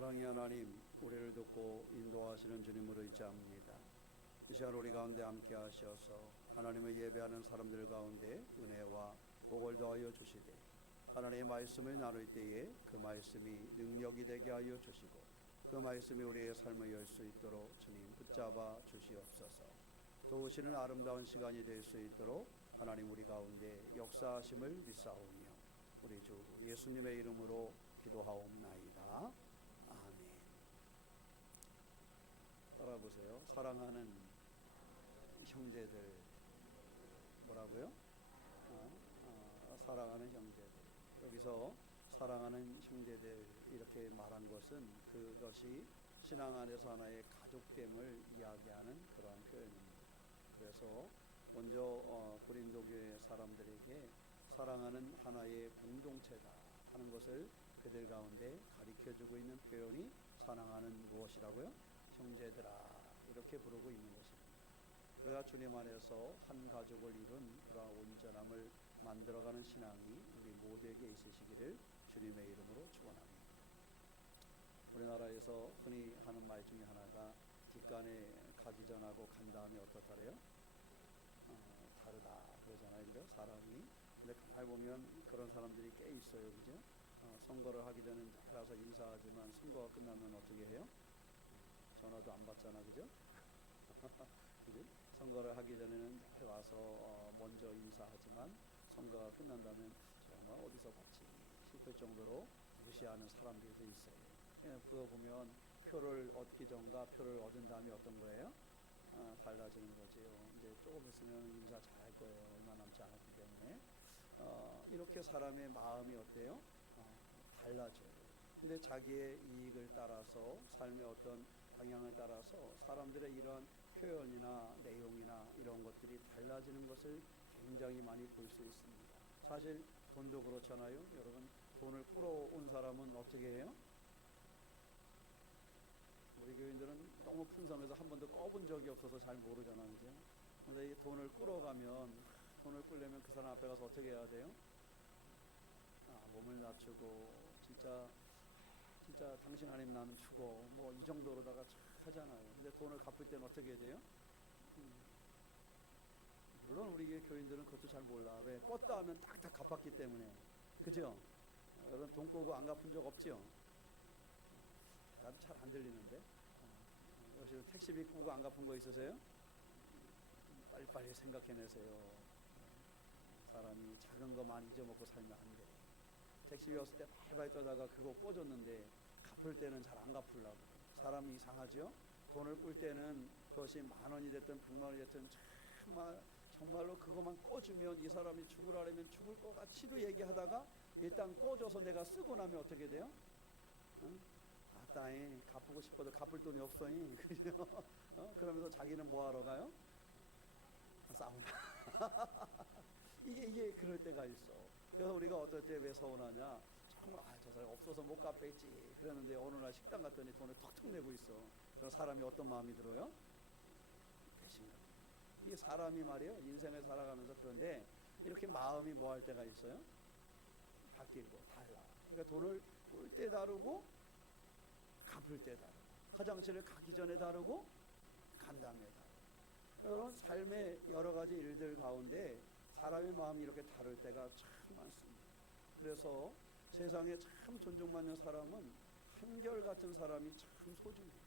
사랑의 하나님, 우리를 듣고 인도하시는 주님으로 의지합니다. 이 시간 우리 가운데 함께 하셔서 하나님을 예배하는 사람들 가운데 은혜와 복을 더하여 주시되, 하나님의 말씀을 나눌 때에 그 말씀이 능력이 되게 하여 주시고, 그 말씀이 우리의 삶을 열 수 있도록 주님 붙잡아 주시옵소서. 도우시는 아름다운 시간이 될 수 있도록 하나님 우리 가운데 역사하심을 믿사오며 우리 주 예수님의 이름으로 기도하옵나이다. 아멘. 따라보세요. 사랑하는 형제들. 뭐라고요? 사랑하는 형제들. 여기서 사랑하는 형제들 이렇게 말한 것은 그것이 신앙 안에서 하나의 가족됨을 이야기하는 그러한 표현입니다. 그래서 먼저 고린도 교회 사람들에게 사랑하는 하나의 공동체다 하는 것을 그들 가운데 가르쳐주고 있는 표현이 사랑하는 무엇이라고요? 형제들아, 이렇게 부르고 있는 것입니다. 우리가 주님 안에서 한 가족을 이룬 그러한 온전함을 만들어가는 신앙이 우리 모두에게 있으시기를 주님의 이름으로 축원합니다. 우리나라에서 흔히 하는 말 중에 하나가 뒷간에 가기 전하고 간 다음에 어떻다래요? 다르다 그러잖아요. 그죠? 사람이. 근데 가만히 보면 그런 사람들이 꽤 있어요. 그죠? 선거를 하기 전에 알아서 인사하지만 선거가 끝나면 어떻게 해요? 전화도 안 받잖아. 그죠? 그죠? 선거를 하기 전에는 잘 와서 먼저 인사하지만 선거가 끝난 다음에 정말 어디서 봤지 싶을 정도로 무시하는 사람들도 있어요. 그거 보면 표를 얻기 전과 표를 얻은 다음에 어떤 거예요? 달라지는 거죠. 이제 조금 있으면 인사 잘 할 거예요. 얼마 남지 않았기 때문에. 이렇게 사람의 마음이 어때요? 달라져요. 근데 자기의 이익을 따라서 삶의 어떤 방향을 따라서 사람들의 이런 표현이나 내용이나 이런 것들이 달라지는 것을 굉장히 많이 볼 수 있습니다. 사실 돈도 그렇잖아요. 여러분, 돈을 끌어온 사람은 어떻게 해요? 우리 교인들은 너무 풍성해서 한 번도 꺼본 적이 없어서 잘 모르잖아요. 그죠? 근데 이 돈을 끌어가면, 돈을 끌려면 그 사람 앞에 가서 어떻게 해야 돼요? 몸을 낮추고 진짜 당신 아니면 나는 죽어 뭐 이 정도로다가 하잖아요. 근데 돈을 갚을 때는 어떻게 해야 돼요? 물론 우리 교인들은 그것도 잘 몰라. 왜? 껐다 하면 딱딱 갚았기 때문에. 그죠? 여러분 돈 꼬고 안 갚은 적 없죠? 나도 잘 안 들리는데. 역시 택시비 꼬고 안 갚은 거 있으세요? 빨리빨리 생각해내세요. 사람이 작은 것만 잊어먹고 살면 안 돼. 택시비 왔을 때 발발 떠다가 그거 꿔줬는데 갚을 때는 잘 안 갚으려고. 사람이 이상하죠? 돈을 꿀 때는 그것이 10,000원이 됐든 100,000원이 됐든 정말로 그것만 꿔주면 이 사람이 죽으라면 죽을 것 같이도 얘기하다가 일단 꿔줘서 내가 쓰고 나면 어떻게 돼요? 응? 아따잉 갚고 싶어도 갚을 돈이 없어잉. 그죠? 그러면서 자기는 뭐 하러 가요? 싸우나. 이게 그럴 때가 있어. 그래서 우리가 어떨 때 왜 서운하냐? 정말 저 사람이 없어서 못 갚겠지 그랬는데 어느 날 식당 갔더니 돈을 턱턱 내고 있어. 그럼 사람이 어떤 마음이 들어요? 배신감. 이 사람이 말이에요, 인생을 살아가면서. 그런데 이렇게 마음이 뭐 할 때가 있어요? 바뀌고 달라. 그러니까 돈을 꿀 때 다르고 갚을 때 다르고, 화장실을 가기 전에 다르고 간 다음에 다르고, 이런 삶의 여러 가지 일들 가운데 사람의 마음이 이렇게 다를 때가 참 많습니다. 그래서 세상에 참 존중받는 사람은 한결같은 사람이 참 소중해요.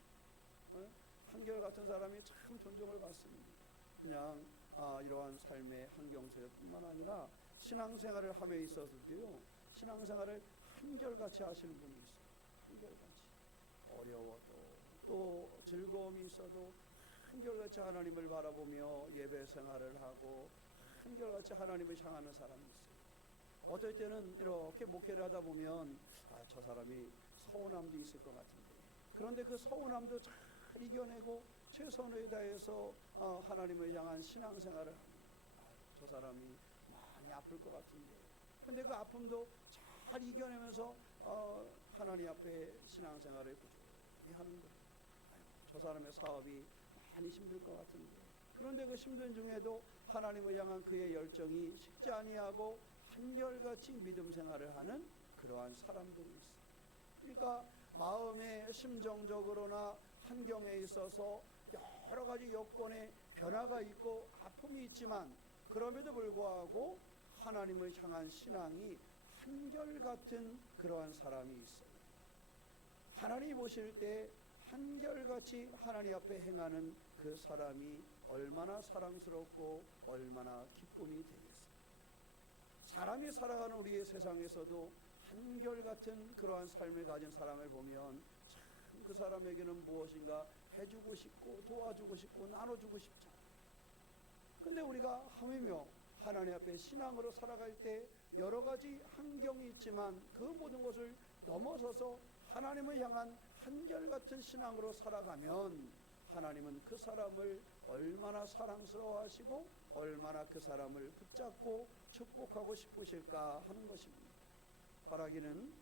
한결같은 사람이 참 존중을 받습니다. 그냥 이러한 삶의 환경 속뿐만 아니라 신앙생활을 함에 있어서도요, 신앙생활을 한결같이 하시는 분이 있어요. 한결같이. 어려워도 또 즐거움이 있어도 한결같이 하나님을 바라보며 예배 생활을 하고 한결같이 하나님을 향하는 사람이 있어요. 어떨 때는 이렇게 목회를 하다 보면 저 사람이 서운함도 있을 것 같은데, 그런데 그 서운함도 잘 이겨내고 최선을 다해서 하나님을 향한 신앙생활을 합니다. 저 사람이 많이 아플 것 같은데, 근데 그 아픔도 잘 이겨내면서 하나님 앞에 신앙생활을 꾸준히 하는 거예요. 저 사람의 사업이 많이 힘들 것 같은데, 그런데 그 힘든 중에도 하나님을 향한 그의 열정이 식지 아니하고 한결같이 믿음 생활을 하는 그러한 사람들이 있어요. 그러니까 마음의 심정적으로나 환경에 있어서 여러 가지 여건의 변화가 있고 아픔이 있지만 그럼에도 불구하고 하나님을 향한 신앙이 한결같은 그러한 사람이 있어요. 하나님 보실 때 한결같이 하나님 앞에 행하는 그 사람이 얼마나 사랑스럽고 얼마나 기쁨이 되겠어요. 사람이 살아가는 우리의 세상에서도 한결같은 그러한 삶을 가진 사람을 보면 참 그 사람에게는 무엇인가 해주고 싶고 도와주고 싶고 나눠주고 싶잖아요. 근데 우리가 하물며 하나님 앞에 신앙으로 살아갈 때 여러 가지 환경이 있지만 그 모든 것을 넘어서서 하나님을 향한 한결같은 신앙으로 살아가면 하나님은 그 사람을 얼마나 사랑스러워하시고 얼마나 그 사람을 붙잡고 축복하고 싶으실까 하는 것입니다. 바라기는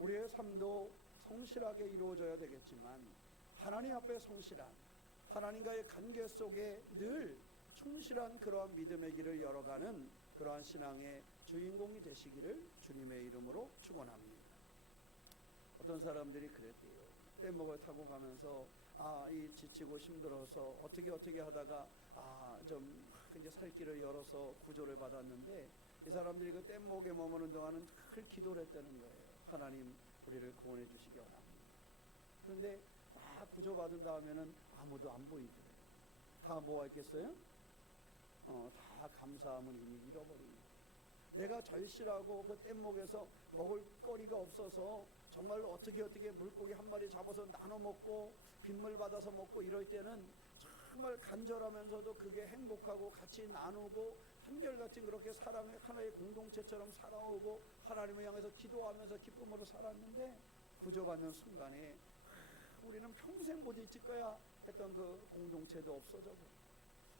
우리의 삶도 성실하게 이루어져야 되겠지만 하나님 앞에 성실한 하나님과의 관계 속에 늘 충실한 그러한 믿음의 길을 열어가는 그러한 신앙의 주인공이 되시기를 주님의 이름으로 축원합니다. 어떤 사람들이 그랬대요. 뗏목을 타고 가면서 이 지치고 힘들어서 어떻게 하다가 좀 이제 살 길을 열어서 구조를 받았는데 이 사람들이 그 뗏목에 머무는 동안은 늘 기도를 했다는 거예요. 하나님 우리를 구원해 주시기 원합니다. 그런데 다 구조받은 다음에는 아무도 안 보이더래요. 다 뭐가 있겠어요? 다 감사함을 이미 잃어버립니다. 내가 절실하고 그 뗏목에서 먹을 거리가 없어서 정말로 어떻게 물고기 한 마리 잡아서 나눠 먹고 빗물 받아서 먹고 이럴 때는 정말 간절하면서도 그게 행복하고 같이 나누고 한결같이 그렇게 사랑의 하나의 공동체처럼 살아오고 하나님을 향해서 기도하면서 기쁨으로 살았는데 구조받는 순간에 우리는 평생 못 잊을 거야 했던 그 공동체도 없어져 버려.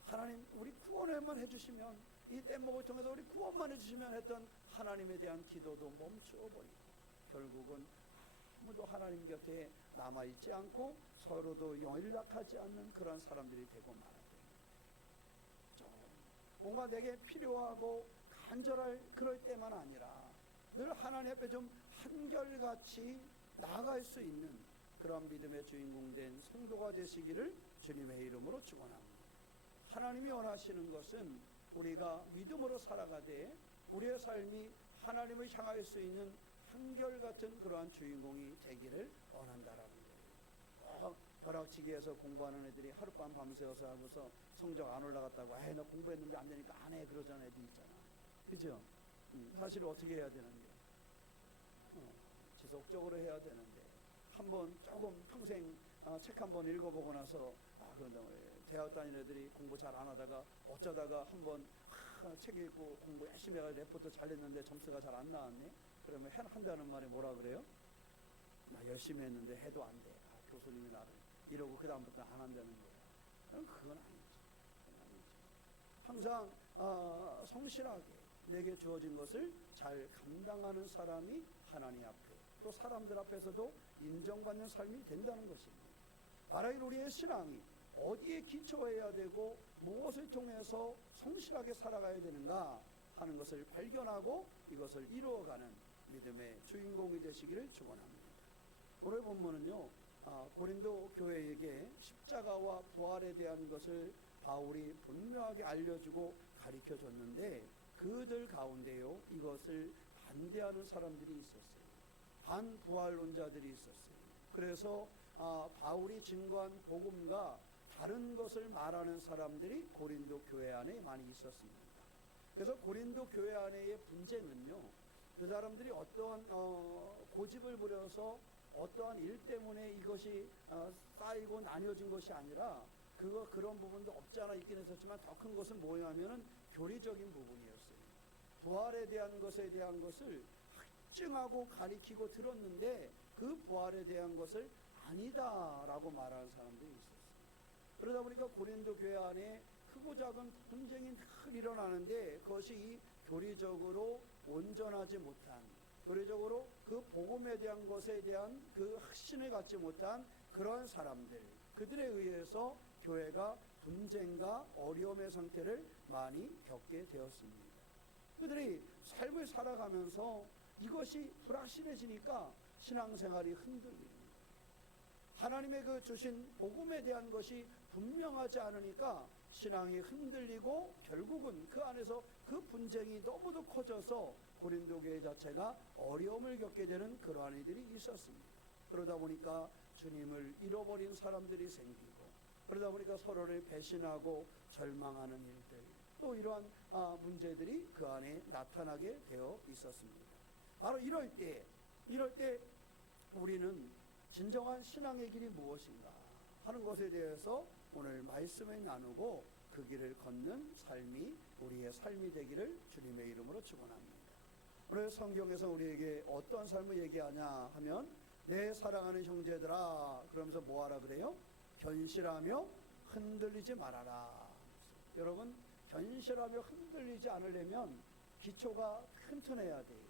하나님 우리 구원만 해주시면 이 뗏목을 통해서 우리 구원만 해주시면 했던 하나님에 대한 기도도 멈추어 버리고 결국은 아무도 하나님 곁에 남아있지 않고 서로도 연락하지 않는 그런 사람들이 되고 말아요. 뭔가 내게 필요하고 간절할 그럴 때만 아니라 늘 하나님 앞에 좀 한결같이 나아갈 수 있는 그런 믿음의 주인공 된 성도가 되시기를 주님의 이름으로 축원합니다. 하나님이 원하시는 것은 우리가 믿음으로 살아가되 우리의 삶이 하나님을 향할 수 있는 한결같은 그러한 주인공이 되기를 원한다라는 거예요. 벼락치기에서 공부하는 애들이 하룻밤 밤새워서 하고서 성적 안 올라갔다고 나 공부했는데 안 되니까 안 해 그러잖아 애들 있잖아. 그죠? 사실 어떻게 해야 되는데 지속적으로 해야 되는데 한번 조금 평생 책 한번 읽어보고 나서 대학 다니는 애들이 공부 잘 안 하다가 어쩌다가 한번 책 읽고 공부 열심히 해서 레포트 잘 냈는데 점수가 잘 안 나왔네. 그러면 한다는 말에 뭐라 그래요? 나 열심히 했는데 해도 안 돼. 교수님이 나를 이러고 그 다음부터 안 한다는 거야. 그건 아니지. 항상 성실하게 내게 주어진 것을 잘 감당하는 사람이 하나님 앞에 또 사람들 앞에서도 인정받는 삶이 된다는 것입니다. 바라길 우리의 신앙이 어디에 기초해야 되고 무엇을 통해서 성실하게 살아가야 되는가 하는 것을 발견하고 이것을 이루어가는 믿음의 주인공이 되시기를 축원합니다. 오늘 본문은요 고린도 교회에게 십자가와 부활에 대한 것을 바울이 분명하게 알려주고 가르쳐줬는데 그들 가운데요 이것을 반대하는 사람들이 있었어요. 반부활론자들이 있었어요. 그래서 바울이 증거한 복음과 다른 것을 말하는 사람들이 고린도 교회 안에 많이 있었습니다. 그래서 고린도 교회 안에의 분쟁은요 그 사람들이 어떠한 고집을 부려서 어떠한 일 때문에 이것이 쌓이고 나뉘어진 것이 아니라 그런 부분도 없지 않아 있긴 했었지만 더 큰 것은 뭐냐면은 교리적인 부분이었어요. 부활에 대한 것을 확증하고 가리키고 들었는데 그 부활에 대한 것을 아니다라고 말하는 사람들이 있었어요. 그러다 보니까 고린도 교회 안에 크고 작은 분쟁이 늘 일어나는데 그것이 교리적으로 온전하지 못한 교리적으로 그 복음에 대한 것에 대한 그 확신을 갖지 못한 그런 사람들 그들에 의해서 교회가 분쟁과 어려움의 상태를 많이 겪게 되었습니다. 그들이 삶을 살아가면서 이것이 불확실해지니까 신앙생활이 흔들립니다. 하나님의 그 주신 복음에 대한 것이 분명하지 않으니까 신앙이 흔들리고 결국은 그 안에서 그 분쟁이 너무도 커져서 고린도 교회 자체가 어려움을 겪게 되는 그러한 일들이 있었습니다. 그러다 보니까 주님을 잃어버린 사람들이 생기고, 그러다 보니까 서로를 배신하고 절망하는 일들, 또 이러한 문제들이 그 안에 나타나게 되어 있었습니다. 바로 이럴 때 우리는 진정한 신앙의 길이 무엇인가 하는 것에 대해서 오늘 말씀을 나누고 그 길을 걷는 삶이 우리의 삶이 되기를 주님의 이름으로 축원합니다. 오늘 성경에서 우리에게 어떤 삶을 얘기하냐 하면, 내 사랑하는 형제들아, 그러면서 뭐하라 그래요? 견실하며 흔들리지 말아라. 여러분, 견실하며 흔들리지 않으려면 기초가 튼튼해야 돼요.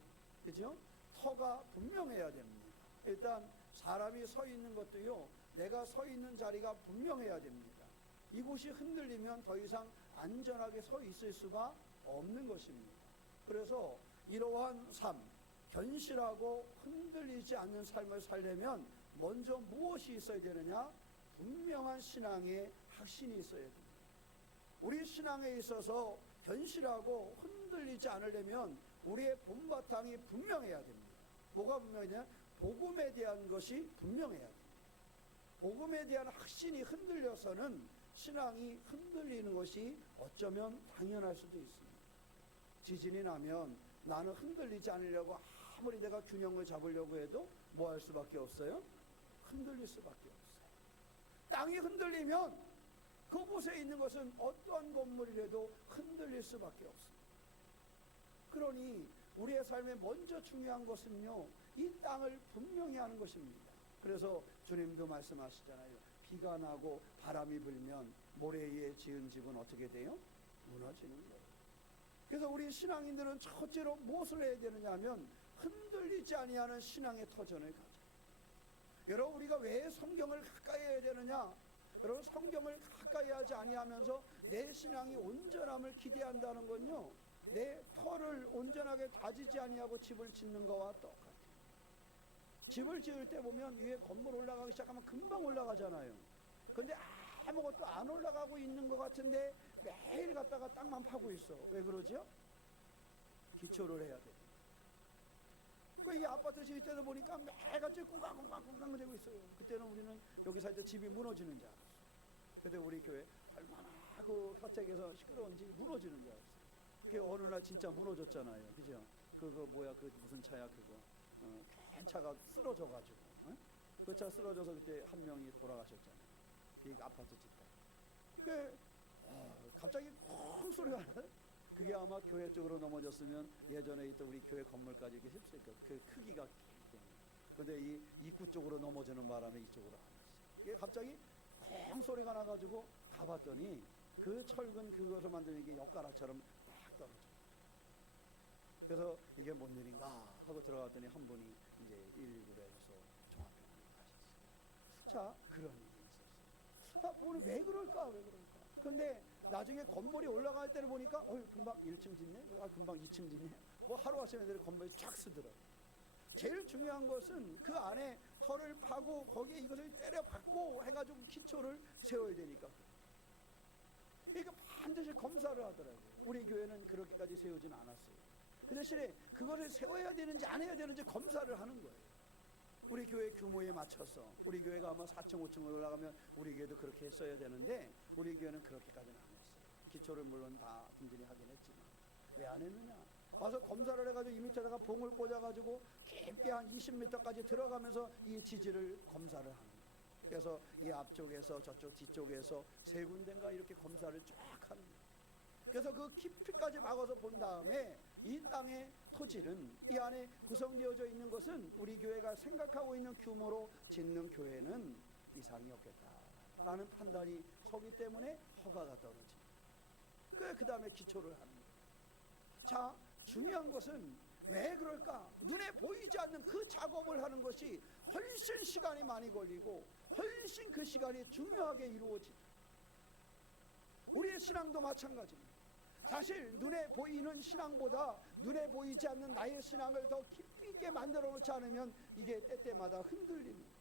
그죠? 터가 분명해야 됩니다. 일단 사람이 서 있는 것도요, 내가 서 있는 자리가 분명해야 됩니다. 이곳이 흔들리면 더 이상 안전하게 서 있을 수가 없는 것입니다. 그래서 이러한 삶, 견실하고 흔들리지 않는 삶을 살려면 먼저 무엇이 있어야 되느냐? 분명한 신앙의 확신이 있어야 됩니다. 우리 신앙에 있어서 견실하고 흔들리지 않으려면 우리의 본바탕이 분명해야 됩니다. 뭐가 분명해야 되냐? 복음에 대한 것이 분명해야 됩니다. 복음에 대한 확신이 흔들려서는 신앙이 흔들리는 것이 어쩌면 당연할 수도 있습니다. 지진이 나면 나는 흔들리지 않으려고 아무리 내가 균형을 잡으려고 해도 뭐 할 수밖에 없어요? 흔들릴 수밖에 없어요. 땅이 흔들리면 그곳에 있는 것은 어떠한 건물이라도 흔들릴 수밖에 없습니다. 그러니 우리의 삶에 먼저 중요한 것은요, 이 땅을 분명히 하는 것입니다. 그래서 주님도 말씀하시잖아요. 비가 나고 바람이 불면 모래 위에 지은 집은 어떻게 돼요? 무너지는 거예요. 그래서 우리 신앙인들은 첫째로 무엇을 해야 되느냐 하면 흔들리지 아니하는 신앙의 터전을 가져요. 여러분, 우리가 왜 성경을 가까이 해야 되느냐? 여러분, 성경을 가까이 하지 아니하면서 내 신앙이 온전함을 기대한다는 건요, 내 터를 온전하게 다지지 아니하고 집을 짓는 거와 똑같아요. 집을 지을 때 보면 위에 건물 올라가기 시작하면 금방 올라가잖아요. 그런데 아무것도 안 올라가고 있는 것 같은데 매일 갔다가 땅만 파고 있어. 왜 그러죠? 기초를 해야 돼. 이 아파트 지을 때도 보니까 매일같이 쿵쾅쿵쾅 되고 있어요. 그때는 우리는 여기 살 때 집이 무너지는 줄 알았어요. 그때 우리 교회 얼마나 그 사택에서 시끄러운지 무너지는 줄 알았어요. 그게 어느 날 진짜 무너졌잖아요. 그죠? 그거 뭐야, 그 무슨 차야 그거. 큰 차가 쓰러져가지고, 그 차 쓰러져서 그때 한 명이 돌아가셨잖아요. 그 아파트 짓다. 그 갑자기 쿵 소리가 나요. 그게 아마 교회 쪽으로 넘어졌으면 예전에 있던 우리 교회 건물까지 이렇게 휩쓸 거예요. 그 크기가 크기 때문에. 그런데 이 입구 쪽으로 넘어지는 바람에 이쪽으로 안 왔어요. 이게 갑자기 쿵 소리가 나가지고 가봤더니 그 철근 그것을 만드는 게 엿가락처럼 딱 떨어져요. 그래서 이게 뭔 일인가 하고 들어갔더니 한 분이 이제 119로 해서 종합병원에 가셨어요. 자, 그런 일이 있었어요. 오늘 왜 그럴까? 근데 나중에 건물이 올라갈 때를 보니까 금방 1층 짓네? 금방 2층 짓네? 뭐 하루아침에 애들이 건물이 쫙 쓰더라고요. 제일 중요한 것은 그 안에 털을 파고 거기에 이것을 때려박고 해가지고 기초를 세워야 되니까. 그러니까 반드시 검사를 하더라고요. 우리 교회는 그렇게까지 세우진 않았어요. 그 대신에 그거를 세워야 되는지 안 해야 되는지 검사를 하는 거예요. 우리 교회 규모에 맞춰서. 우리 교회가 아마 4층 5층 올라가면 우리 교회도 그렇게 했어야 되는데 우리 교회는 그렇게까지는 안 했어요. 기초를 물론 다 든든히 하긴 했지만 왜 안 했느냐? 와서 검사를 해가지고 이 밑에다가 봉을 꽂아가지고 깊게 한 20m까지 들어가면서 이 지지를 검사를 하는 거예요. 그래서 이 앞쪽에서 저쪽 뒤쪽에서 세 군데인가 이렇게 검사를 쫙 하는 거예요. 그래서 그 깊이까지 막아서 본 다음에 이 땅의 토지는, 이 안에 구성되어져 있는 것은 우리 교회가 생각하고 있는 규모로 짓는 교회는 이상이 없겠다라는 판단이 서기 때문에 허가가 떨어집니다. 그 다음에 기초를 하는 거예요. 자, 중요한 것은 왜 그럴까? 눈에 보이지 않는 그 작업을 하는 것이 훨씬 시간이 많이 걸리고 훨씬 그 시간이 중요하게 이루어집니다. 우리의 신앙도 마찬가지입니다. 사실 눈에 보이는 신앙보다 눈에 보이지 않는 나의 신앙을 더 깊이 있게 만들어 놓지 않으면 이게 때때마다 흔들립니다.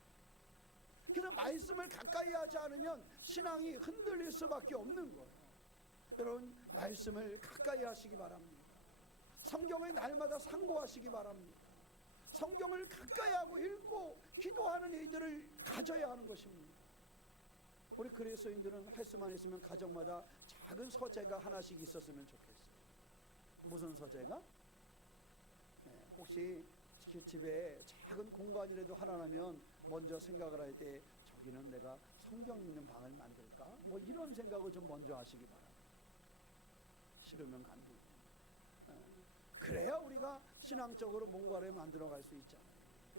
그래서 말씀을 가까이 하지 않으면 신앙이 흔들릴 수밖에 없는 거예요. 여러분, 말씀을 가까이 하시기 바랍니다. 성경을 날마다 상고하시기 바랍니다. 성경을 가까이 하고 읽고 기도하는 일들을 가져야 하는 것입니다. 우리 그리스도인들은 할 수만 있으면 가정마다 작은 서재가 하나씩 있었으면 좋겠어요. 무슨 서재가? 혹시 집에 작은 공간이라도 하나 나면 먼저 생각을 할 때 저기는 내가 성경 읽는 방을 만들까? 뭐 이런 생각을 좀 먼저 하시기 바랍니다. 싫으면 간두. 그래야 우리가 신앙적으로 뭔가를 만들어갈 수 있잖아요.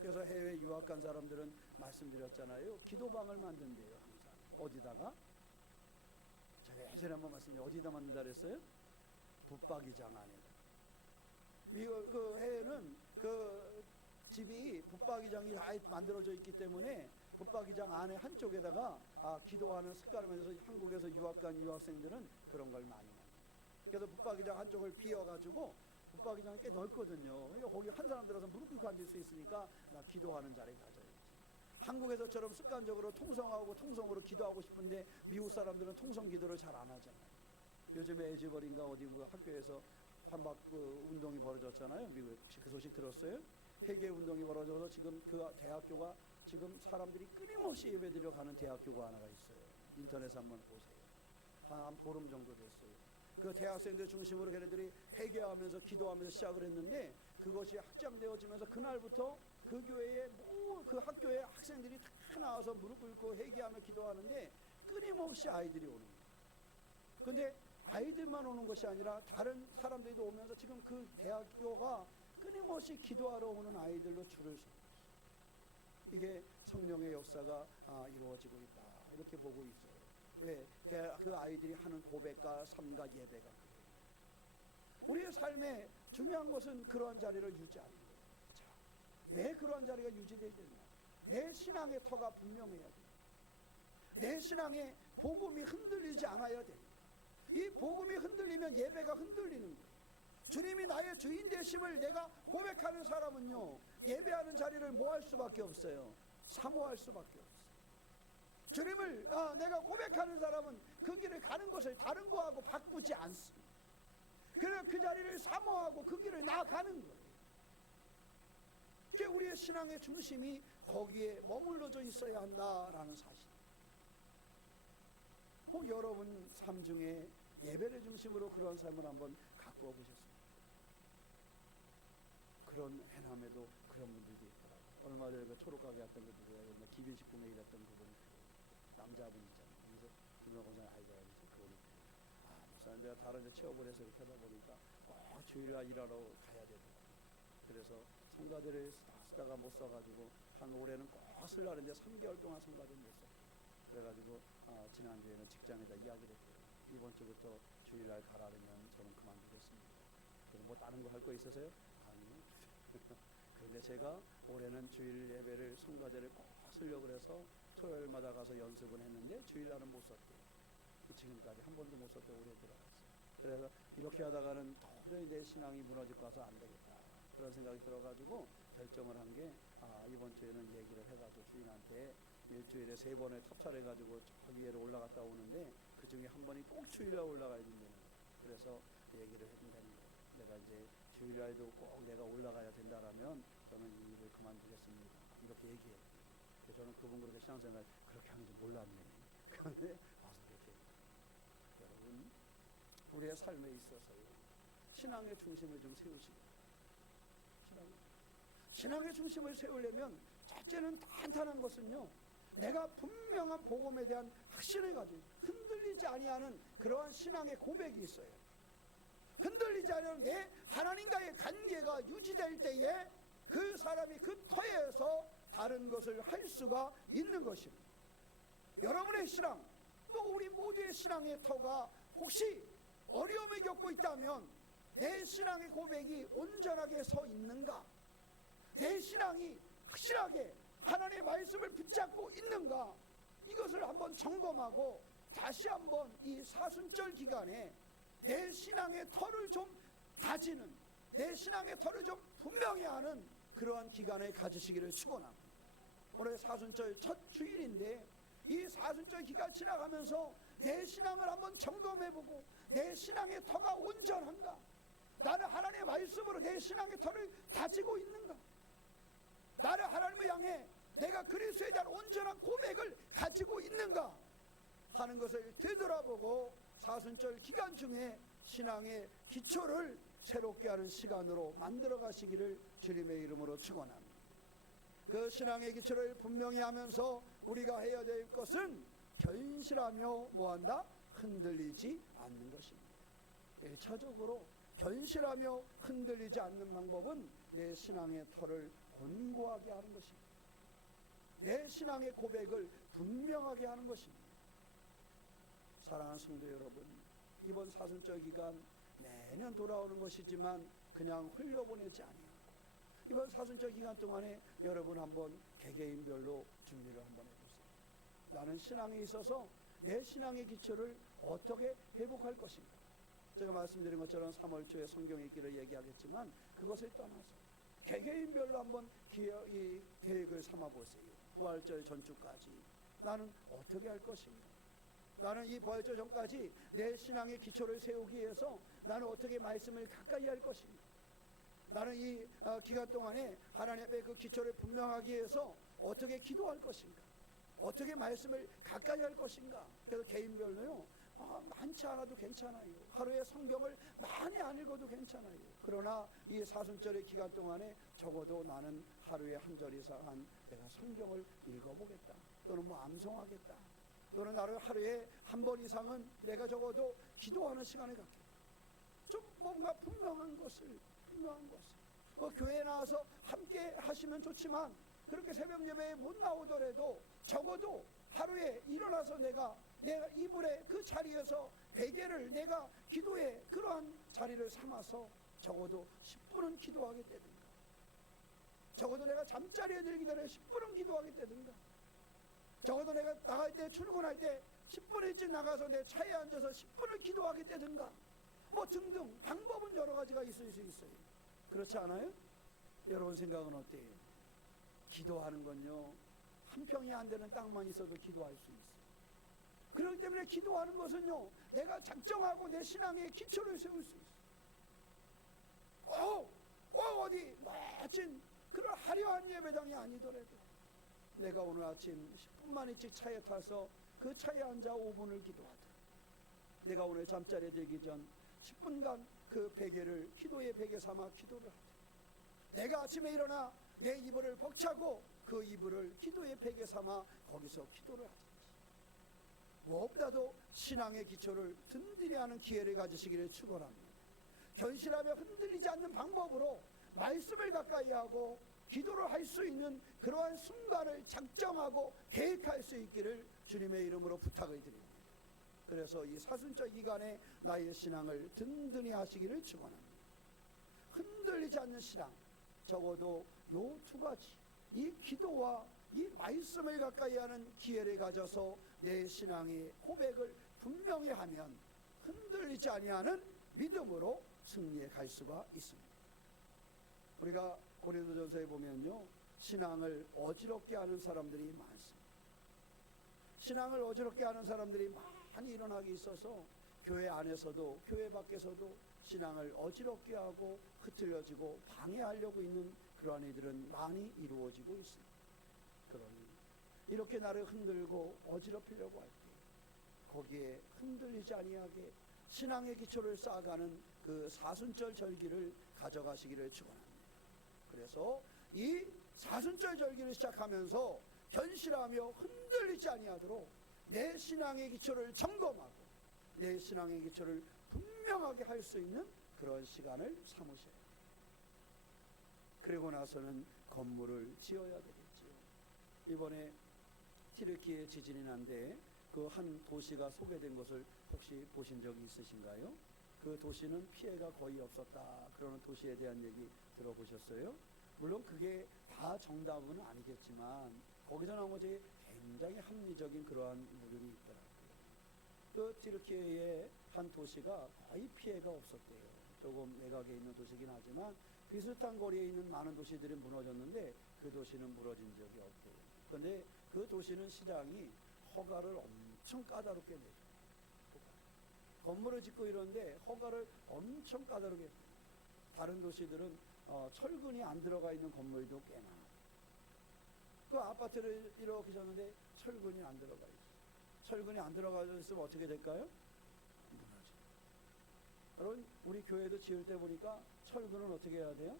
그래서 해외 유학 간 사람들은 말씀드렸잖아요. 기도방을 만든대요. 항상. 어디다가? 제가 예전에 한번 말씀드렸어요. 어디다 만든다 그랬어요? 붙박이장 안에다. 미국 그 해외는 그 집이 붙박이장이 다 만들어져 있기 때문에 붙박이장 안에 한쪽에다가 기도하는 습관을 만들어서 한국에서 유학 간 유학생들은 그런 걸 많이 만들어요. 그래서 붙박이장 한쪽을 비워가지고 붙박이장이 꽤 넓거든요. 거기 한 사람 들어서 무릎 꿇고 앉을 수 있으니까 나 기도하는 자리 가져야지. 한국에서처럼 습관적으로 통성하고 통성으로 기도하고 싶은데 미국 사람들은 통성 기도를 잘 안 하잖아요. 요즘에 에즈버린가 어디 학교에서 한박 운동이 벌어졌잖아요. 미국에. 혹시 그 소식 들었어요? 회개 운동이 벌어져서 지금 그 대학교가 지금 사람들이 끊임없이 예배드려 가는 대학교가 하나가 있어요. 인터넷에 한번 보세요. 한 보름 정도 됐어요. 그 대학생들 중심으로 걔네들이 회개하면서 기도하면서 시작을 했는데 그것이 확장되어지면서 그날부터 그 교회에 그 학교에 학생들이 다 나와서 무릎 꿇고 회개하며 기도하는데 끊임없이 아이들이 오는 거예요. 근데 아이들만 오는 것이 아니라 다른 사람들도 오면서 지금 그 대학교가 끊임없이 기도하러 오는 아이들로 줄을 서고 있어요. 이게 성령의 역사가 이루어지고 있다 이렇게 보고 있어요. 왜? 그 아이들이 하는 고백과 삶과 예배가 그래요. 우리의 삶에 중요한 것은 그러한 자리를 유지하는 거예요. 자, 왜 그러한 자리가 유지되어야 되냐? 내 신앙의 터가 분명해야 돼요. 내 신앙의 복음이 흔들리지 않아야 됩니다. 이 복음이 흔들리면 예배가 흔들리는 거예요. 주님이 나의 주인 되심을 내가 고백하는 사람은요, 예배하는 자리를 뭐 할 수밖에 없어요? 사모할 수밖에 없어요. 주님을 내가 고백하는 사람은 그 길을 가는 것을 다른 거하고 바꾸지 않습니다. 그래서 그 자리를 사모하고 그 길을 나아가는 거예요. 그게 우리의 신앙의 중심이 거기에 머물러져 있어야 한다라는 사실. 꼭 여러분 삶 중에 예배를 중심으로 그런 삶을 한번 가꾸어 보셨습니까? 그런 해남에도 그런 분들이 있더라고요. 얼마 전에 그 초록가게 했던 그 누구야? 기빈식품에 일했던 그분이 남자분 있잖아요. 그래서 김명곤사님 아이가 있어요. 그분이 목사님 내가 다른 데 취업을 해서 이렇게 하다 보니까 주일날 일하러 가야 되더라고요. 그래서 성가대를 쓰다가 못 써가지고 한 올해는 꼭 쓰려는데 3개월 동안 성가대를 못 썼어요. 그래가지고 지난주에는 직장에다 이야기를 했대요. 이번 주부터 주일날 가라면 저는 그만두겠습니다. 그래서 뭐 다른 거 할 거 있으세요? 아니요. 그런데 제가 올해는 주일 예배를 성가대를 꼭 쓰려고 해서 토요일마다 가서 연습은 했는데 주일날은 못 썼대요. 지금까지 한 번도 못 썼다고 오래 들어갔어요. 그래서 이렇게 하다가는 도저히 내 신앙이 무너질 것 같아서 안 되겠다. 그런 생각이 들어가지고 결정을 한 게 이번 주에는 얘기를 해가지고 주인한테 일주일에 3번을 탑찰해가지고 저 위에로 올라갔다 오는데 그 중에 한 번이 꼭 주일날 올라가야 된다는 거예요. 그래서 얘기를 해준다는 거예요. 내가 이제 주일날도 꼭 내가 올라가야 된다라면 저는 이 일을 그만두겠습니다. 이렇게 얘기해요. 저는 그분 그렇게 신앙생활 그렇게 하는 줄 몰랐네. 그런데 와서 그렇게 얘기해요. 여러분, 우리의 삶에 있어서요, 신앙의 중심을 좀 세우시고, 신앙의 중심을 세우려면 첫째는 탄탄한 것은요, 내가 분명한 복음에 대한 확신을 가지고 흔들리지 아니하는 그러한 신앙의 고백이 있어요. 흔들리지 않으면 내 하나님과의 관계가 유지될 때에 그 사람이 그 터에서 다른 것을 할 수가 있는 것입니다. 여러분의 신앙, 또 우리 모두의 신앙의 터가 혹시 어려움을 겪고 있다면 내 신앙의 고백이 온전하게 서 있는가? 내 신앙이 확실하게 하나님의 말씀을 붙잡고 있는가? 이것을 한번 점검하고 다시 한번 이 사순절 기간에 내 신앙의 터를 좀 다지는, 내 신앙의 터를 좀 분명히 하는 그러한 기간을 가지시기를 축원합니다. 오늘 사순절 첫 주일인데 이 사순절 기간 지나가면서 내 신앙을 한번 점검해보고 내 신앙의 터가 온전한가? 나는 하나님의 말씀으로 내 신앙의 터를 다지고 있는가? 나는 하나님을 향해 내가 그리스도에 대한 온전한 고백을 가지고 있는가 하는 것을 되돌아보고 사순절 기간 중에 신앙의 기초를 새롭게 하는 시간으로 만들어 가시기를 주님의 이름으로 축원합니다. 그 신앙의 기초를 분명히 하면서 우리가 해야 될 것은 견실하며 뭐한다? 흔들리지 않는 것입니다. 1차적으로 견실하며 흔들리지 않는 방법은 내 신앙의 터를 견고하게 하는 것입니다. 내 신앙의 고백을 분명하게 하는 것입니다. 사랑하는 성도 여러분, 이번 사순절 기간 매년 돌아오는 것이지만 그냥 흘려보내지 아니하고 이번 사순절 기간 동안에 여러분 한번 개개인별로 준비를 한번 해보세요. 나는 신앙에 있어서 내 신앙의 기초를 어떻게 회복할 것인가. 제가 말씀드린 것처럼 3월 초에 성경 읽기를 얘기하겠지만 그것을 떠나서 개개인별로 한번 이 계획을 삼아보세요. 부활절 전주까지 나는 어떻게 할 것인가. 나는 이 부활절 전까지 내 신앙의 기초를 세우기 위해서 나는 어떻게 말씀을 가까이 할 것인가. 나는 이 기간 동안에 하나님 앞에 그 기초를 분명하기 위해서 어떻게 기도할 것인가. 어떻게 말씀을 가까이 할 것인가. 그래서 개인별로요, 많지 않아도 괜찮아요. 하루에 성경을 많이 안 읽어도 괜찮아요. 그러나 이 사순절의 기간 동안에 적어도 나는 하루에 한 절 이상 내가 성경을 읽어보겠다. 또는 뭐 암송하겠다. 또는 하루에 한 번 이상은 내가 적어도 기도하는 시간을 갖겠다. 좀 뭔가 분명한 것을 교회에 나와서 함께 하시면 좋지만 그렇게 새벽 예배에 못 나오더라도 적어도 하루에 일어나서 내가 이불의 그 자리에서 베개를 내가 기도의 그러한 자리를 삼아서 적어도 10분은 기도하게 되든가, 적어도 내가 잠자리에 들기 전에 10분은 기도하게 되든가, 적어도 내가 나갈 때 출근할 때 10분 일찍 나가서 내 차에 앉아서 10분을 기도하게 되든가, 뭐 등등 방법은 여러 가지가 있을 수 있어요. 그렇지 않아요? 여러분 생각은 어때요? 기도하는 건요, 한 평이 안 되는 땅만 있어도 기도할 수 있어요. 그렇기 때문에 기도하는 것은요, 내가 작정하고 내 신앙의 기초를 세울 수 있어요. 어디 멋진 그런 화려한 예배당이 아니더라도 내가 오늘 아침 10분만 일찍 차에 타서 그 차에 앉아 5분을 기도하다. 내가 오늘 잠자리에 들기 전 10분간 그 베개를 기도의 베개 삼아 기도를 하다. 내가 아침에 일어나 내 이불을 벅차고 그 이불을 기도의 베개 삼아 거기서 기도를 하다. 무엇보다도 신앙의 기초를 든든히 하는 기회를 가지시기를 축원합니다. 견실하며 흔들리지 않는 방법으로 말씀을 가까이 하고 기도를 할 수 있는 그러한 순간을 작정하고 계획할 수 있기를 주님의 이름으로 부탁을 드립니다. 그래서 이 사순절 기간에 나의 신앙을 든든히 하시기를 축원합니다. 흔들리지 않는 신앙, 적어도 요 두 가지, 이 기도와 이 말씀을 가까이 하는 기회를 가져서 내 신앙의 고백을 분명히 하면 흔들리지 아니하는 믿음으로 승리해 갈 수가 있습니다. 우리가 고린도전서에 보면요, 신앙을 어지럽게 하는 사람들이 많습니다. 신앙을 어지럽게 하는 사람들이 많이 일어나기 있어서 교회 안에서도 교회 밖에서도 신앙을 어지럽게 하고 흐트러지고 방해하려고 있는 그러한 일들은 많이 이루어지고 있습니다. 그러니 이렇게 나를 흔들고 어지럽히려고 할 때 거기에 흔들리지 아니하게 신앙의 기초를 쌓아가는 그 사순절 절기를 가져가시기를 축원합니다. 그래서 이 사순절 절기를 시작하면서 견실하며 흔들리지 아니하도록 내 신앙의 기초를 점검하고 내 신앙의 기초를 분명하게 할 수 있는 그런 시간을 삼으셔야 돼요. 그리고 나서는 건물을 지어야 되겠지요. 이번에 튀르키예 지진이 난데 그 한 도시가 소개된 것을 혹시 보신 적이 있으신가요? 그 도시는 피해가 거의 없었다 그러는 도시에 대한 얘기 들어보셨어요? 물론 그게 다 정답은 아니겠지만 거기서 나온 것이 굉장히 합리적인 그러한 부분이 있더라고요. 그 튀르키예의 한 도시가 거의 피해가 없었대요. 조금 내곽에 있는 도시긴 하지만 비슷한 거리에 있는 많은 도시들이 무너졌는데 그 도시는 무너진 적이 없대요. 근데 그 도시는 시장이 허가를 엄청 까다롭게 내죠. 건물을 짓고 이러는데 허가를 엄청 까다롭게. 다른 도시들은 철근이 안 들어가 있는 건물도 꽤 많아요. 그 아파트를 이렇게 졌는데 철근이 안 들어가 있어요. 철근이 안 들어가 있으면 어떻게 될까요? 무너져. 여러분, 우리 교회도 지을 때 보니까 철근은 어떻게 해야 돼요?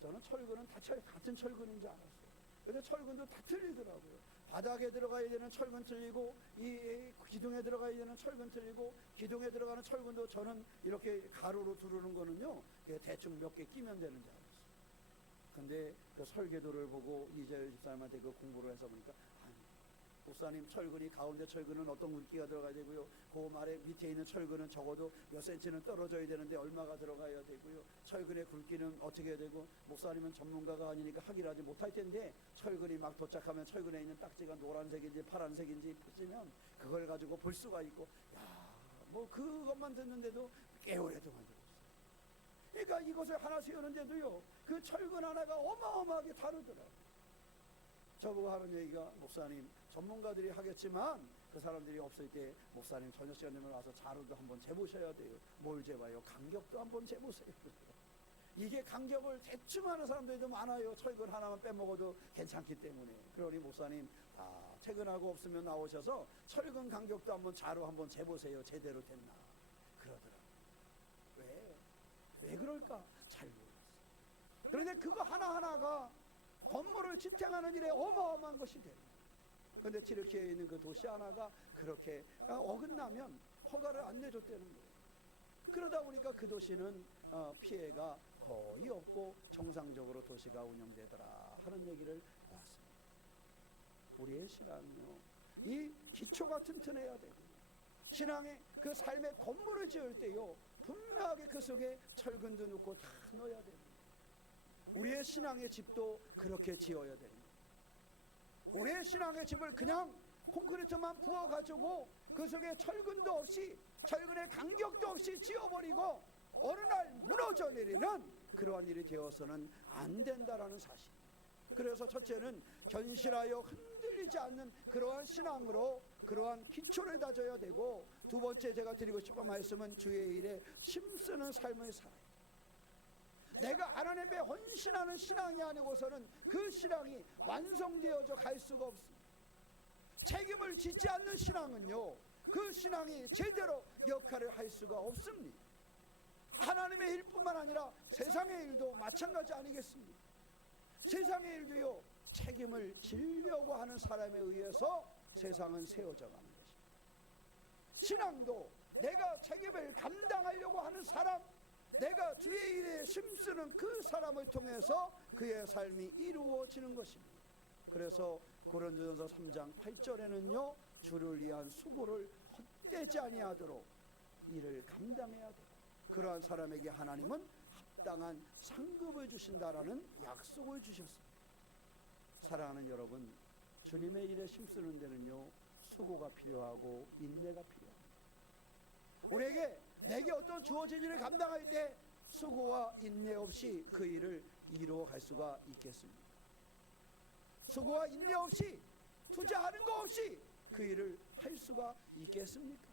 저는 철근은 다 같은 철근인 줄 알았어요. 근데 철근도 다 틀리더라고요. 바닥에 들어가야 되는 철근 틀리고, 이 기둥에 들어가야 되는 철근 틀리고, 기둥에 들어가는 철근도 저는 이렇게 가로로 두르는 거는요, 대충 몇 개 끼면 되는 줄 알았어요. 근데 그 설계도를 보고 이재열 집사님한테 그 공부를 해서 보니까, 아니, 목사님, 철근이 가운데 철근은 어떤 굵기가 들어가야 되고요, 그 아래 밑에 있는 철근은 적어도 몇 센치는 떨어져야 되는데 얼마가 들어가야 되고요, 철근의 굵기는 어떻게 해야 되고, 목사님은 전문가가 아니니까 하기라도 못할 텐데 철근이 막 도착하면 철근에 있는 딱지가 노란색인지 파란색인지 쓰면 그걸 가지고 볼 수가 있고, 야, 뭐 그것만 듣는데도 꽤 오래동안 들었어요. 그러니까 이것을 하나 세우는데도요, 그 철근 하나가 어마어마하게 다르더라고요. 저보고 하는 얘기가, 목사님, 전문가들이 하겠지만 그 사람들이 없을 때 목사님 저녁 시간 되면 와서 자루도 한번 재보셔야 돼요. 뭘 재봐요? 간격도 한번 재보세요. 이게 간격을 대충 하는 사람들도 많아요. 철근 하나만 빼먹어도 괜찮기 때문에. 그러니 목사님, 퇴근하고 없으면 나오셔서 철근 간격도 한번 자루 한번 재보세요. 제대로 됐나. 그러더라고요. 왜 그럴까? 잘 몰랐어요. 그런데 그거 하나하나가 건물을 지탱하는 일에 어마어마한 것이 돼요. 그런데 튀르키예에 있는 그 도시 하나가 그렇게 어긋나면 허가를 안 내줬다는 거예요. 그러다 보니까 그 도시는 피해가 거의 없고 정상적으로 도시가 운영되더라 하는 얘기를 봤습니다. 우리의 신앙은요, 이 기초가 튼튼해야 되고, 신앙의 그 삶의 건물을 지을 때요, 분명하게 그 속에 철근도 넣고 다 넣어야 됩니다. 우리의 신앙의 집도 그렇게 지어야 됩니다. 우리의 신앙의 집을 그냥 콘크리트만 부어가지고 그 속에 철근도 없이, 철근의 간격도 없이 지어버리고 어느 날 무너져 내리는 그러한 일이 되어서는 안 된다라는 사실. 그래서 첫째는 견실하여 흔들리지 않는 그러한 신앙으로 그러한 기초를 다져야 되고, 두 번째 제가 드리고 싶은 말씀은 주의 일에 힘쓰는 삶을 살아야 돼요. 내가 하나님 앞에 헌신하는 신앙이 아니고서는 그 신앙이 완성되어져 갈 수가 없습니다. 책임을 짓지 않는 신앙은요, 그 신앙이 제대로 역할을 할 수가 없습니다. 하나님의 일뿐만 아니라 세상의 일도 마찬가지 아니겠습니까? 세상의 일도요, 책임을 지려고 하는 사람에 의해서 세상은 세워져 가는 것입니다. 신앙도 내가 책임을 감당하려고 하는 사람, 내가 주의 일에 힘쓰는 그 사람을 통해서 그의 삶이 이루어지는 것입니다. 그래서 고린도전서 3장 8절에는요, 주를 위한 수고를 헛되지 아니하도록 일을 감당해야 되고, 그러한 사람에게 하나님은 합당한 상급을 주신다라는 약속을 주셨습니다. 사랑하는 여러분, 주님의 일에 힘쓰는 데는요, 수고가 필요하고 인내가 필요합니다. 우리에게 내게 어떤 주어진 일을 감당할 때 수고와 인내 없이 그 일을 이루어갈 수가 있겠습니까? 수고와 인내 없이, 투자하는 거 없이 그 일을 할 수가 있겠습니까?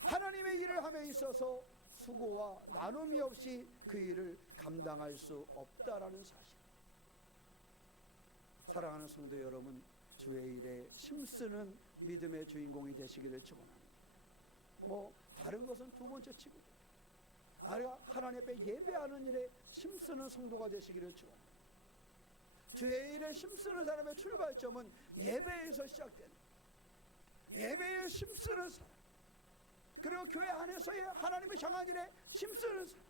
하나님의 일을 함에 있어서 수고와 나눔이 없이 그 일을 감당할 수 없다라는 사실. 사랑하는 성도 여러분, 주의 일에 힘쓰는 믿음의 주인공이 되시기를 축원합니다. 다른 것은 두 번째 치고, 하나님 앞에 예배하는 일에 힘쓰는 성도가 되시기를 축원합니다. 주의 일에 힘쓰는 사람의 출발점은 예배에서 시작됩니다. 예배에 힘쓰는 사람, 그리고 교회 안에서의 하나님의 향한 일에 힘쓰는 사람,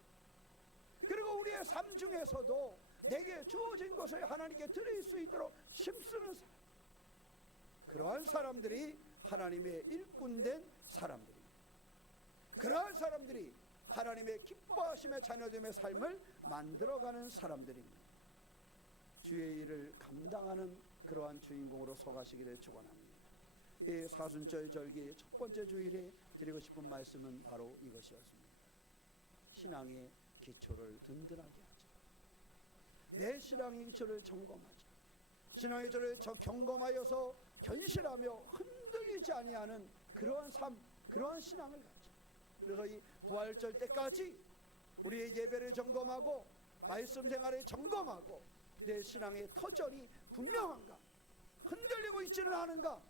그리고 우리의 삶 중에서도 내게 주어진 것을 하나님께 드릴 수 있도록 힘쓰는 사람, 그러한 사람들이 하나님의 일꾼된 사람들입니다. 그러한 사람들이 하나님의 기뻐하심의 자녀됨의 삶을 만들어가는 사람들입니다. 주의 일을 감당하는 그러한 주인공으로 서가시기를 축원합니다. 이 사순절 절기 첫 번째 주일에 드리고 싶은 말씀은 바로 이것이었습니다. 신앙의 기초를 든든하게 하자. 내 신앙의 기초를 점검하자. 신앙의 절을 경검하여서 견실하며 흔들리지 아니하는 그러한 삶, 그러한 신앙을 갖죠. 그래서 이 부활절 때까지 우리의 예배를 점검하고 말씀 생활을 점검하고 내 신앙의 터전이 분명한가, 흔들리고 있지는 않은가,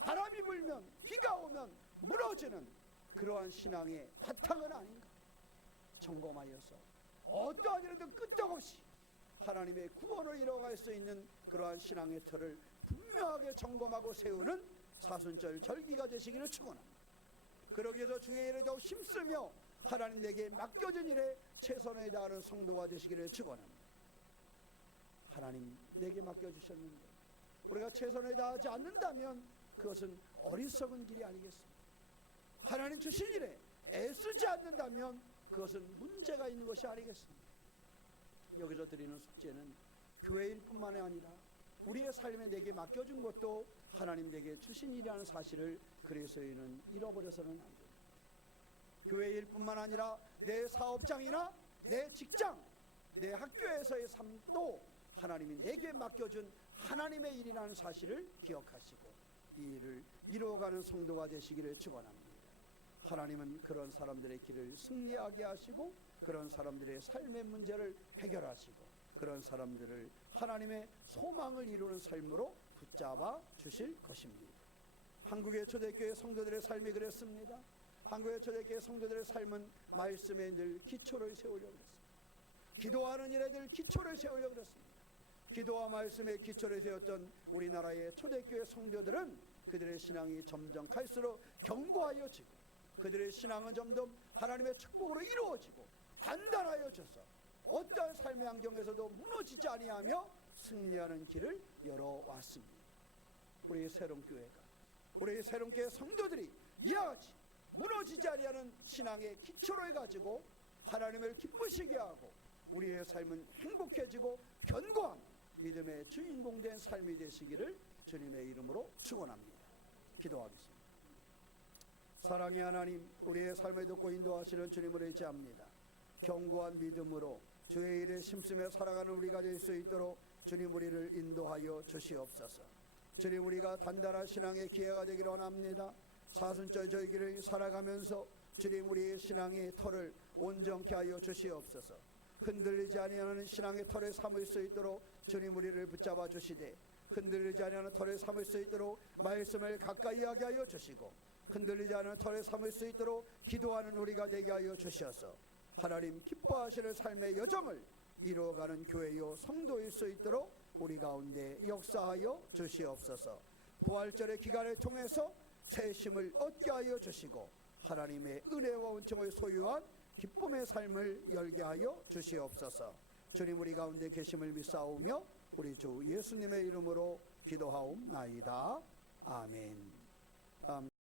바람이 불면 비가 오면 무너지는 그러한 신앙의 바탕은 아닌가 점검하여서 어떠한 일이든 끄떡없이 하나님의 구원을 이뤄갈 수 있는 그러한 신앙의 틀을 분명하게 점검하고 세우는 사순절 절기가 되시기를 축원합니다. 그러기 위해서 주의 일에 더욱 힘쓰며 하나님 내게 맡겨진 일에 최선을 다하는 성도가 되시기를 축원합니다. 하나님 내게 맡겨주셨는데 우리가 최선을 다하지 않는다면 그것은 어리석은 길이 아니겠습니까? 하나님 주신 일에 애쓰지 않는다면 그것은 문제가 있는 것이 아니겠습니까? 여기서 드리는 숙제는 교회일 뿐만이 아니라 우리의 삶에 내게 맡겨준 것도 하나님 내게 주신 일이라는 사실을 그리스도인은 잃어버려서는 안 됩니다. 교회일 뿐만 아니라 내 사업장이나 내 직장, 내 학교에서의 삶도 하나님이 내게 맡겨준 하나님의 일이라는 사실을 기억하시고 이 일을 이루어가는 성도가 되시기를 축원합니다. 하나님은 그런 사람들의 길을 승리하게 하시고 그런 사람들의 삶의 문제를 해결하시고 그런 사람들을 하나님의 소망을 이루는 삶으로 붙잡아 주실 것입니다. 한국의 초대교회 성도들의 삶이 그랬습니다. 한국의 초대교회 성도들의 삶은 말씀에 늘 기초를 세우려고 했습니다. 기도하는 일에 늘 기초를 세우려고 했습니다. 기도와 말씀에 기초를 세웠던 우리나라의 초대교회 성도들은 그들의 신앙이 점점 갈수록 견고하여지고 그들의 신앙은 점점 하나님의 축복으로 이루어지고 단단하여져서 어떠한 삶의 환경에서도 무너지지 아니하며 승리하는 길을 열어왔습니다. 우리 새롬교회가, 우리 새롬교회 성도들이 이와 같이 무너지지 아니하는 신앙의 기초를 가지고 하나님을 기쁘시게 하고 우리의 삶은 행복해지고 견고한 믿음의 주인공된 삶이 되시기를 주님의 이름으로 축원합니다. 기도하겠습니다. 사랑의 하나님, 우리의 삶을 듣고 인도하시는 주님을 의지합니다. 견고한 믿음으로 주의 일에 힘쓰며 살아가는 우리가 될 수 있도록 주님 우리를 인도하여 주시옵소서. 주님 우리가 단단한 신앙의 기회가 되기를 원합니다. 사순절 절기를 살아가면서 주님 우리의 신앙의 터를 온전케 하여 주시옵소서. 흔들리지 아니하는 신앙의 터를 삼을 수 있도록 주님 우리를 붙잡아 주시되 흔들리지 아니하는 터를 삼을 수 있도록 말씀을 가까이 하게 하여 주시고 흔들리지 않은 터를 삼을 수 있도록 기도하는 우리가 되게 하여 주셔서 하나님 기뻐하시는 삶의 여정을 이루어가는 교회요 성도일 수 있도록 우리 가운데 역사하여 주시옵소서. 부활절의 기간을 통해서 새 힘을 얻게 하여 주시고 하나님의 은혜와 은총을 소유한 기쁨의 삶을 열게 하여 주시옵소서. 주님 우리 가운데 계심을 믿사오며 우리 주 예수님의 이름으로 기도하옵나이다. 아멘.